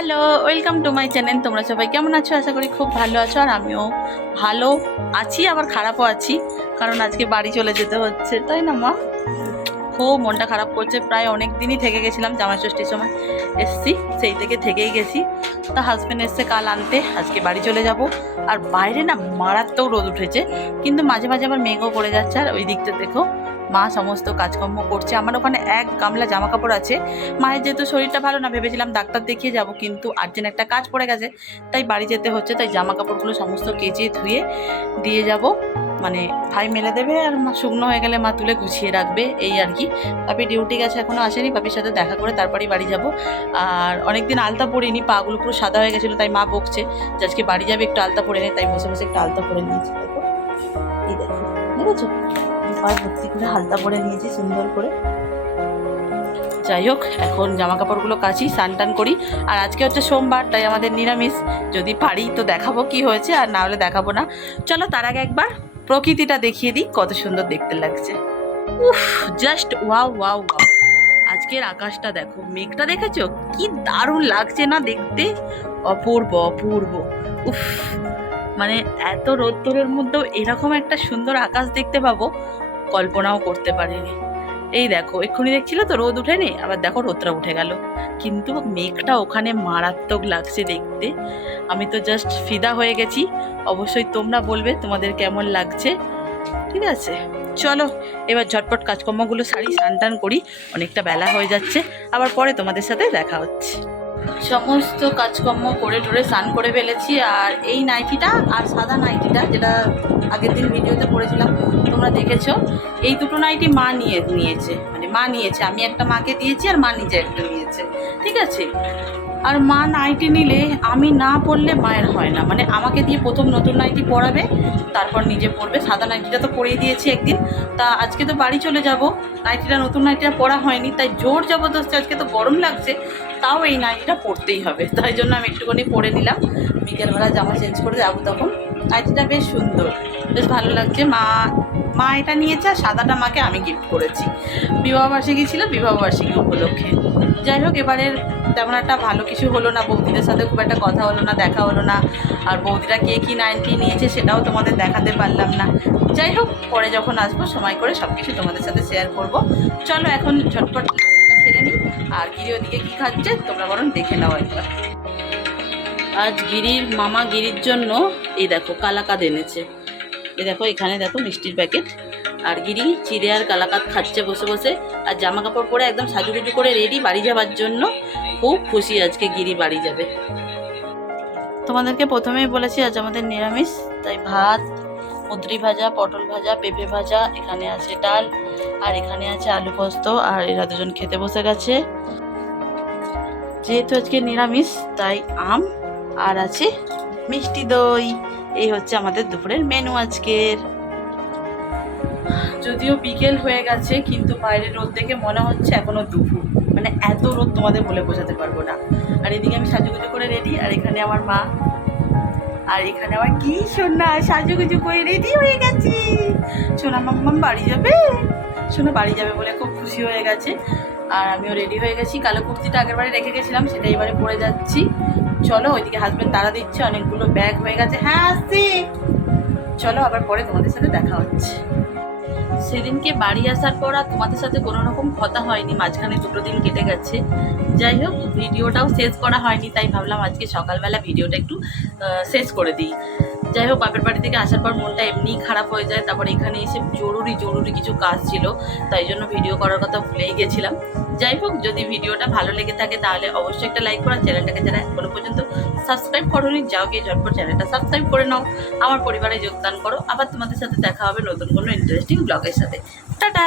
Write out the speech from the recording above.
Hello welcome to my channel তোমরা সবাই কেমন আছো? আশা করি খুব ভালো আছো, আর আমিও ভালো আছি, আবার খারাপও আছি, কারণ আজকে বাড়ি চলে যেতে হচ্ছে। তাই না, মা? খুব মনটা খারাপ করছে, প্রায় অনেক দিনই থেকে গেছিলাম জামাই ষষ্ঠীর সময়। এসছি, সেই থেকে থেকেই গেছি। তা হাজব্যান্ড এসছে কাল আনতে, আজকে বাড়ি চলে যাব। আর বাইরে না মারাত্মক রোদ উঠেছে, কিন্তু মাঝে মাঝে আবার মেঘও পড়ে যাচ্ছে, আর ওই দিকটা দেখো। মা সমস্ত কাজকর্ম করছে। আমার ওখানে এক গামলা জামা কাপড় আছে। মায়ের যেহেতু শরীরটা ভালো না ভেবেছিলাম ডাক্তার দেখিয়ে যাব, কিন্তু আর্জেন্ট একটা কাজ পড়ে গেছে। তাই বাড়ি যেতে হচ্ছে, তাই জামা কাপড়গুলো সমস্ত কেচে ধুয়ে দিয়ে যাব। মানে ভাই মেলে দেবে আর মা শুকনো হয়ে গেলে মা তুলে গুছিয়ে রাখবে, এই আর কি। পাপি ডিউটি গেছে এখনও আসেনি। পাপির সাথে দেখা করে তারপরেই বাড়ি যাব। আর অনেকদিন আলতা পরিনি, পাগুলো পুরো সাদা হয়ে গেছিল, তাই মা বকছে যে আজকে বাড়ি যাবে, একটু আলতা পরে নে। তাই বসে বসে একটু আলতা পরে নিয়েছি, দেখো। এই দেখো, দেখেছ? পায়ে ভর্তি করে হালতা পরে নিয়েছি, সুন্দর করে। যাই হোক, এখন জামা কাপড়গুলো কাচি, স্নান টান করি। আর আজকে হচ্ছে সোমবার, তাই আমাদের নিরামিষ। যদি পারি তো দেখাবো কি হয়েছে, আর না হলে দেখাবো না। চলো তার আগে একবার প্রকৃতিটা দেখিয়ে দিই, কত সুন্দর দেখতে লাগছে। উফ জাস্ট ওয়াও ওয়াও ওয়াও আজকের আকাশটা দেখো, মেঘটা দেখেছ? কি দারুণ লাগছে না দেখতে? অপূর্ব অপূর্ব। উফ মানে এত রোদ্দুরের মধ্যেও এরকম একটা সুন্দর আকাশ দেখতে পাবো। কল্পনাও করতে পারিনি। এই দেখো, এক্ষুনি দেখছিল তো রোদ উঠেনি? আবার দেখো রোদটা উঠে গেল। কিন্তু মেঘটা ওখানে মারাত্মক লাগছে দেখতে। আমি তো জাস্ট ফিদা হয়ে গেছি। অবশ্যই তোমরা বলবে তোমাদের কেমন লাগছে। ঠিক আছে, চলো। এবার ঝটপট কাজকর্মগুলো সারি স্নান টান করি। অনেকটা বেলা হয়ে যাচ্ছে। আবার পরে তোমাদের সাথে দেখা হচ্ছে। সমস্ত কাজকর্ম করে টরে স্নান করে ফেলেছি আর এই নাইটিটা আর সাদা নাইটিটা যেটা আগের দিন ভিডিওতে পড়েছিলাম, তোমরা দেখেছ, এই দুটো নাইটি মা নিয়ে নিয়েছে মানে মা নিয়েছে। আমি একটা মাকে দিয়েছি আর মা নিজে একটা নিয়েছে। ঠিক আছে? আর মা নাইটি নিলে আমি না পরলে মায়ের হয় না। মানে আমাকে দিয়ে প্রথম নতুন নাইটি পরাবে, তারপর নিজে পরবে। সাদা নাইটিটা তো পরিয়ে দিয়েছি একদিন। তা আজকে তো বাড়ি চলে যাব। নাইটিটা, নতুন নাইটিটা পরা হয়নি। তাই জোর জবরদস্তি আজকে তো গরম লাগছে। তাও এই নাইটিটা পরতেই হবে। তাই জন্য আমি একটুখানি পরে নিলাম। বিকেলবেলা জামা চেঞ্জ করে যাব তখন। নাইটিটা বেশ সুন্দর। বেশ ভালো লাগছে। মা মা এটা নিয়েছে আর সাদাটা মাকে আমি গিফট করেছি। বিবাহবার্ষিকী ছিল বিবাহবার্ষিকী উপলক্ষে। যাই হোক, এবারের তেমন একটা ভালো কিছু হলো না, বৌদিদের সাথে খুব একটা কথা হলো না, দেখা হলো না। আর বৌদিরা কে কী নাইনটি নিয়েছে সেটাও তোমাদের দেখাতে পারলাম না। যাই হোক, পরে যখন আসব, সময় করে সব কিছু তোমাদের সাথে শেয়ার করব। চলো এখন ঝটপট সেরে নিই। আর গিরি ওদিকে কী খাচ্ছে, তোমরা বরং দেখে নাও একবার। আজ গিরির, মামা গিরির জন্য এই দেখো কালাকাদ এনেছে। এই দেখো, এখানে দেখো মিষ্টির প্যাকেট। আর গিরি চিড়ে আর কালাকাত খাচ্ছে বসে বসে। আর জামা কাপড় পরে একদম সাজুগুজু করে রেডি বাড়ি যাবার জন্য। খুব খুশি আজকে গিরি বাড়ি যাবে। তোমাদেরকে প্রথমেই বলেছি, আজ আমাদের নিরামিষ, তাই ভাত, মুদ্রি ভাজা, পটল ভাজা, পেঁপে ভাজা, এখানে আছে ডাল, আর এখানে আছে আলু পোস্ত, আর এরা দুজন খেতে বসে গেছে। যেহেতু আজকে নিরামিষ, তাই আম আর আছে মিষ্টি দই। এই হচ্ছে আমাদের দুপুরের মেনু আজকের। যদিও বিকেল হয়ে গেছে, কিন্তু বাইরের রোদ দেখে মনে হচ্ছে এখনও দুপুর। মানে এত রোদ তোমাদের বলে বোঝাতে পারব না। আর এদিকে আমি সাজুগুজু করে রেডি আর এখানে আমার মা। আর এখানে আমার কি সোনা, সাজুগুজু করে রেডি হয়ে গেছি। সোনা মাম্মাম বাড়ি যাবে। সোনা বাড়ি যাবে বলে খুব খুশি হয়ে গেছে। আর আমিও রেডি হয়ে গেছি। কালো কুর্তিটা আগের বারে রেখে গেছিলাম, সেটা এবারে পরে যাচ্ছি। চলো, ওইদিকে হাজব্যান্ড তারা দিচ্ছে, অনেকগুলো ব্যাগ হয়ে গেছে। হ্যাঁ আসছি। চলো, আবার পরে তোমাদের সাথে দেখা হচ্ছে। সেদিনকে বাড়ি আসার পর আর তোমাদের সাথে কোনো রকম কথা হয়নি, মাঝখানে দুটো দিন কেটে গেছে। যাই হোক, ভিডিওটাও শেষ করা হয়নি, তাই ভাবলাম আজকে সকালবেলা ভিডিওটা একটু শেষ করে দিই। যাই হোক, বাপের বাড়ি থেকে আসার পর মনটা এমনিই খারাপ হয়ে যায়। তারপর এখানে এসে জরুরি জরুরি কিছু কাজ ছিল, তাই জন্য ভিডিও করার কথা ভুলেই গেছিলাম। যাই হোক, যদি ভিডিওটা ভালো লেগে থাকে, তাহলে অবশ্যই একটা লাইক করা। চ্যানেলটাকে যারা এখনও পর্যন্ত সাবস্ক্রাইব করোনি, যাও গিয়ে ঝটপট চ্যানেলটা সাবস্ক্রাইব করে নাও। আমার পরিবারে যোগদান করো। আবার তোমাদের সাথে দেখা হবে নতুন কোনো ইন্টারেস্টিং ব্লগের সাথে। টাটা!